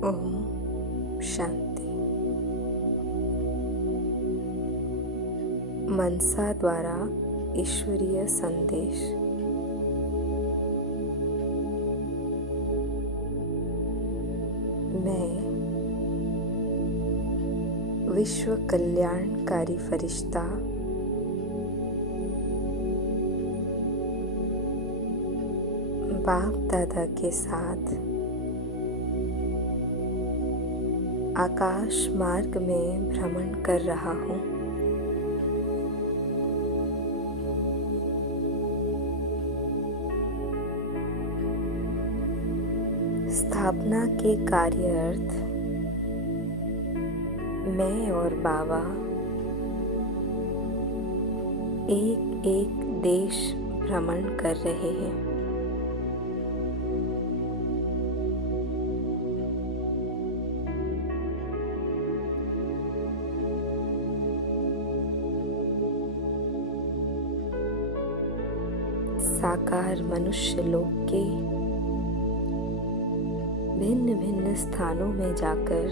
ओम शांति। मनसा द्वारा ईश्वरीय संदेश। मैं विश्व कल्याणकारी फरिश्ता बाप दादा के साथ आकाश मार्ग में भ्रमण कर रहा हूँ। स्थापना के कार्यार्थ मैं और बाबा एक एक देश भ्रमण कर रहे हैं। साकार मनुष्य लोक के भिन्न भिन्न स्थानों में जाकर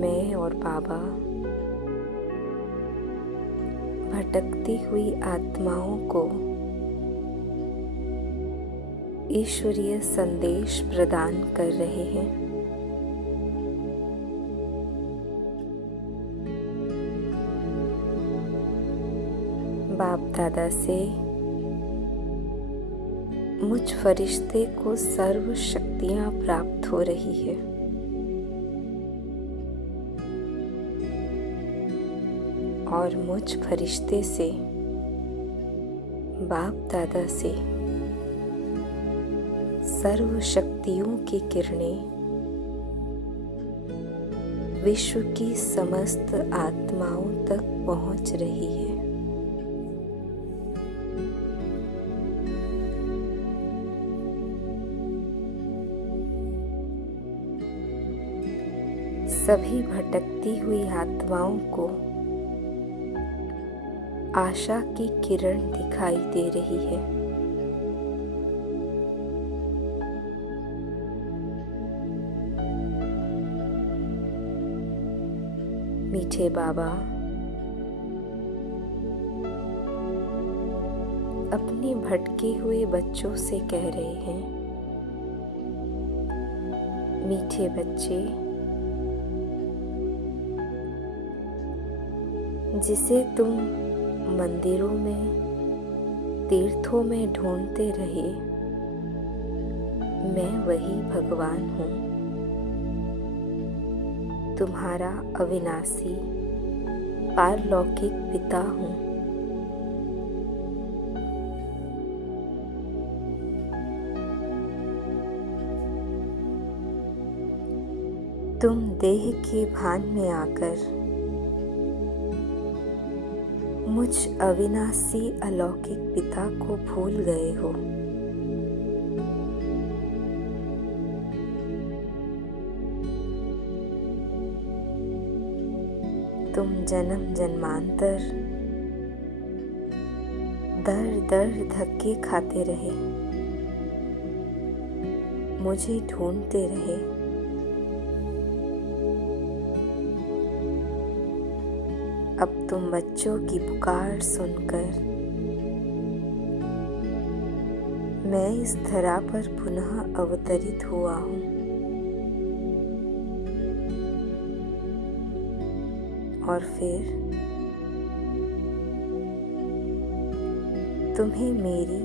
मैं और बाबा भटकती हुई आत्माओं को ईश्वरीय संदेश प्रदान कर रहे हैं। बाप दादा से मुझ फरिश्ते को सर्व शक्तियां प्राप्त हो रही है। और मुझ फरिश्ते से बाप दादा से सर्व शक्तियों की किरणें विश्व की समस्त आत्माओं तक पहुंच रही है। सभी भटकती हुई आत्माओं को आशा की किरण दिखाई दे रही है। मीठे बाबा अपने भटके हुए बच्चों से कह रहे हैं, मीठे बच्चे, जिसे तुम मंदिरों में तीर्थों में ढूंढते रहे, मैं वही भगवान हूँ, तुम्हारा अविनाशी पारलौकिक पिता हूँ। तुम देह के भान में आकर मुझ अविनाशी अलौकिक पिता को भूल गए हो। तुम जन्म जन्मांतर दर दर धक्के खाते रहे, मुझे ढूंढते रहे। अब तुम बच्चों की पुकार सुनकर मैं इस धरा पर पुनः अवतरित हुआ हूँ। और फिर तुम्हें मेरी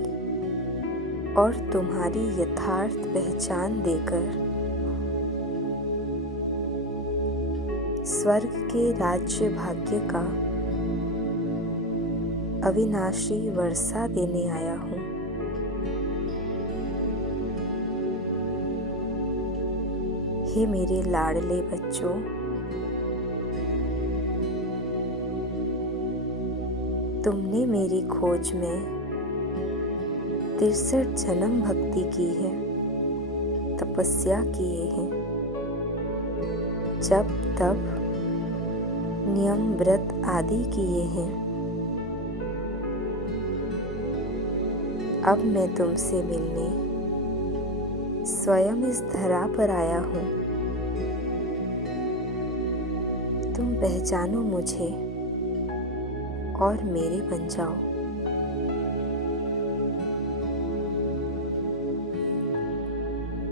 और तुम्हारी यथार्थ पहचान देकर स्वर्ग के राज्य भाग्य का अविनाशी वर्षा देने आया हूँ। हे मेरे लाडले बच्चों, तुमने मेरी खोज में 63 जन्म भक्ति की है, तपस्या किए हैं, जप तप नियम व्रत आदि किए हैं। अब मैं तुमसे मिलने स्वयं इस धरा पर आया हूँ। तुम पहचानो मुझे और मेरे बन जाओ।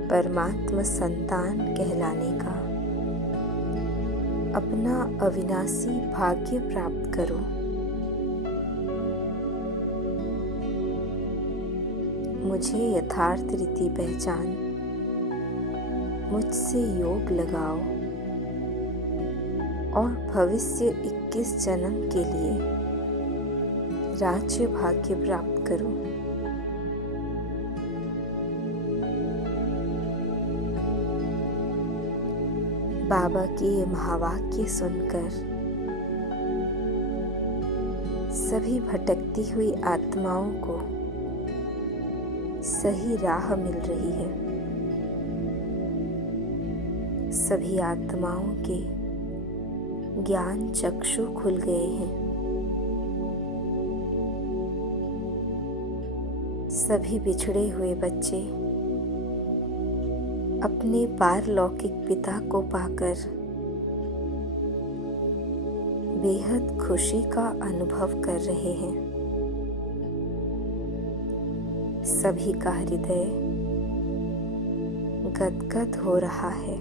परमात्मा संतान कहलाने का अपना अविनाशी भाग्य प्राप्त करो। मुझे यथार्थ रीति पहचान, मुझसे योग लगाओ और भविष्य 21 जन्म के लिए राज्य भाग्य प्राप्त करो। बाबा के ये महावाक्य सुनकर सभी भटकती हुई आत्माओं को सही राह मिल रही है। सभी आत्माओं के ज्ञान चक्षु खुल गए हैं। सभी बिछड़े हुए बच्चे अपने पारलौकिक पिता को पाकर बेहद खुशी का अनुभव कर रहे हैं। सभी का हृदय गदगद हो रहा है।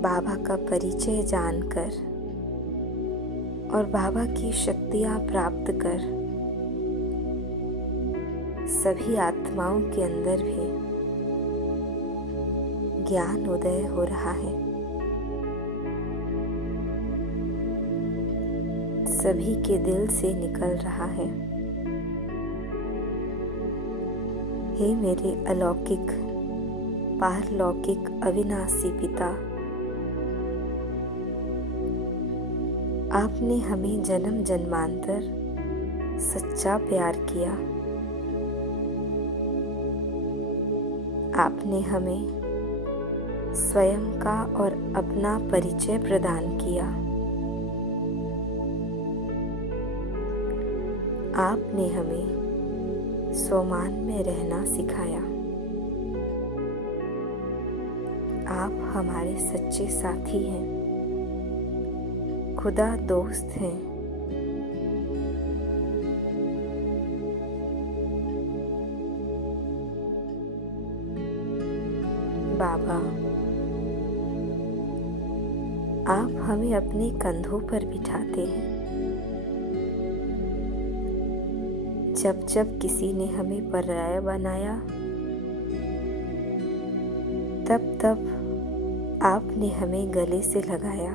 बाबा का परिचय जानकर और बाबा की शक्तियां प्राप्त कर सभी आत्माओं के अंदर भी ज्ञान उदय हो रहा है। सभी के दिल से निकल रहा है, हे मेरे अलौकिक पारलौकिक अविनाशी पिता, आपने हमें जन्म जन्मांतर सच्चा प्यार किया। आपने हमें स्वयं का और अपना परिचय प्रदान किया। आपने हमें स्वमान में रहना सिखाया। आप हमारे सच्चे साथी हैं, खुदा दोस्त हैं। बाबा, आप हमें अपने कंधों पर बिठाते हैं। जब जब किसी ने हमें पराया बनाया, तब तब आपने हमें गले से लगाया।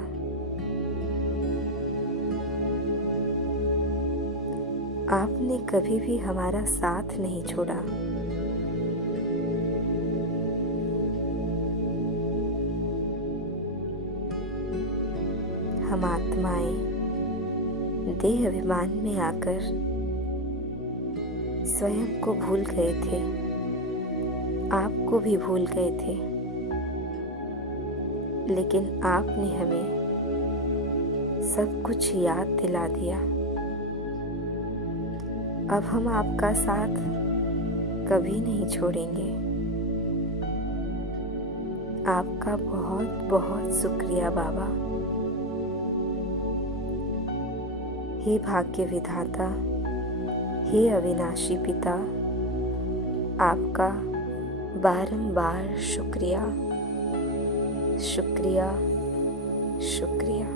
आपने कभी भी हमारा साथ नहीं छोड़ा। हम आत्माएं देह अभिमान में आकर स्वयं को भूल गए थे, आपको भी भूल गए थे, लेकिन आपने हमें सब कुछ याद दिला दिया। अब हम आपका साथ कभी नहीं छोड़ेंगे। आपका बहुत बहुत शुक्रिया बाबा। हे भाग्य विधाता, हे अविनाशी पिता, आपका बारंबार शुक्रिया, शुक्रिया, शुक्रिया।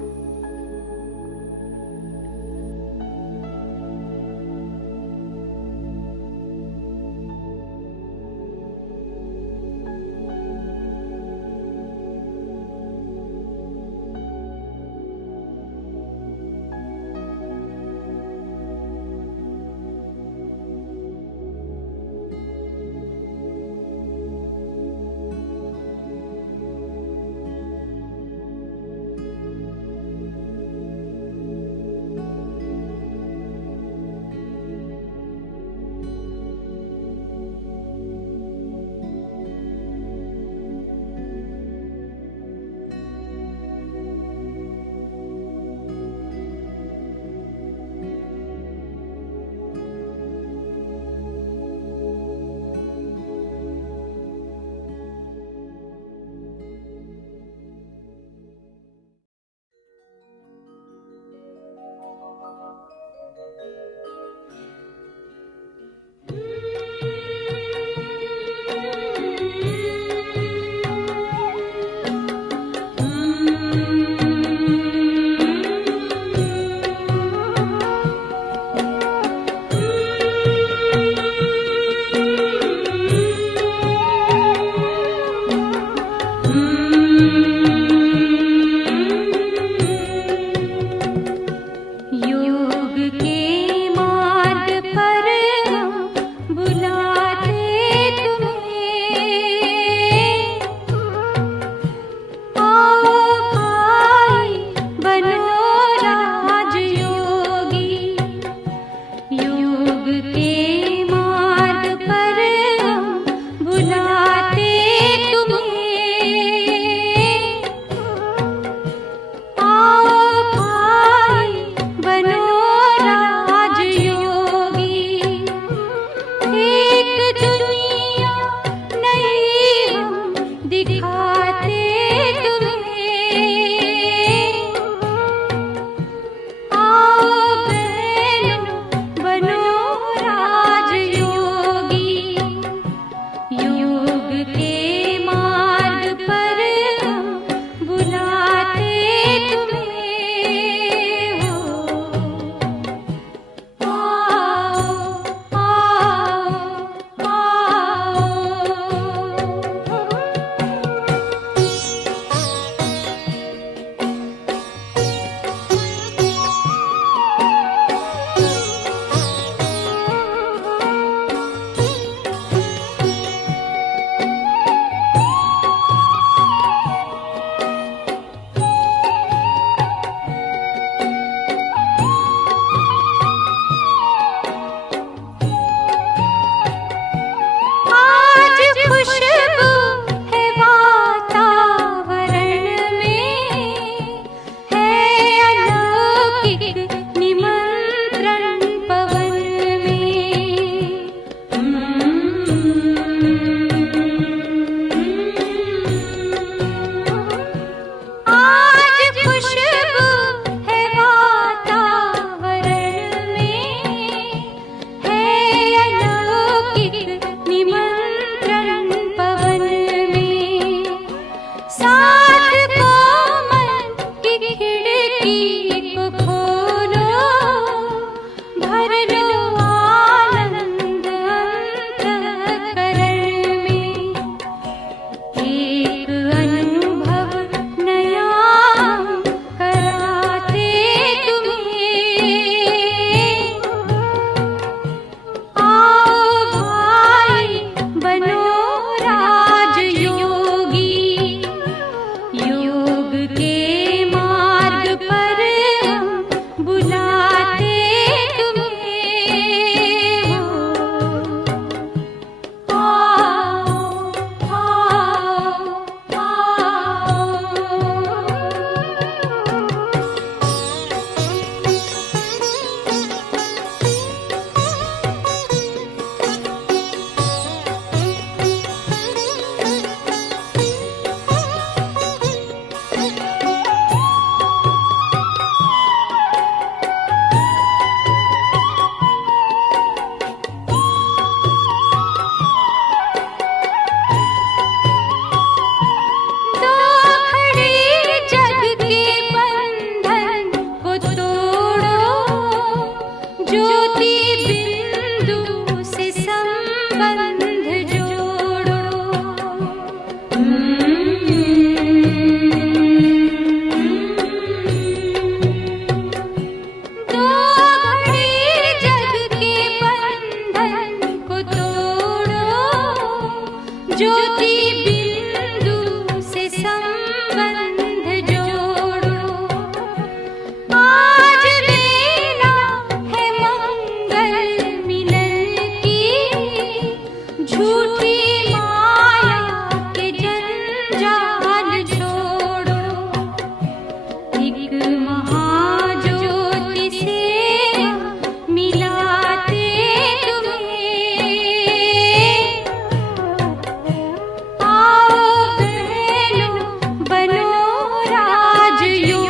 यूं